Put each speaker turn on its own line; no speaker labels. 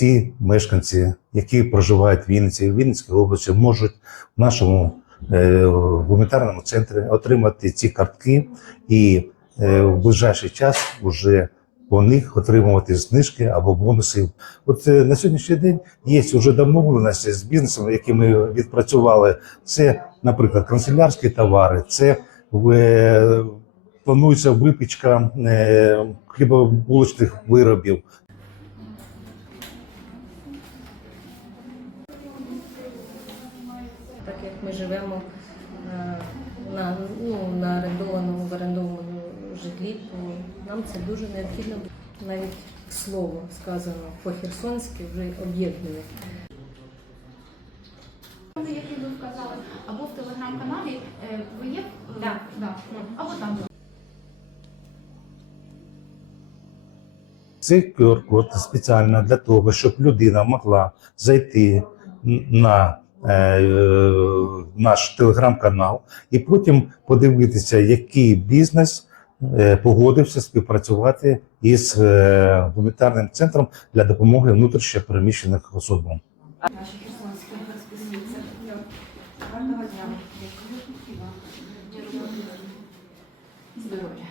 всі мешканці, які проживають в Вінниці, в Вінницькій області, можуть в нашому е, гуманітарному центрі отримати ці картки. І е, в ближайший час вже по них отримувати знижки або бонуси. От е, на сьогоднішній день є вже домовленості з бізнесом, які ми відпрацювали. Це, наприклад, канцелярські товари, це е, планується випічка е, хлібобулочних виробів.
так як ми живемо то нам це дуже необхідно. Навіть слово сказано по-херсонськи вже об'єднує.
які ви вказали, або в телеграм-каналі е, ви є?
Так.
Да. Або там.
Цей QR-код спеціально для того, щоб людина могла зайти на е, наш телеграм-канал і потім подивитися, який бізнес е, погодився співпрацювати із е, гуманітарним центром для допомоги внутрішньо переміщених особам.
Гарного дня.
Здоров'я.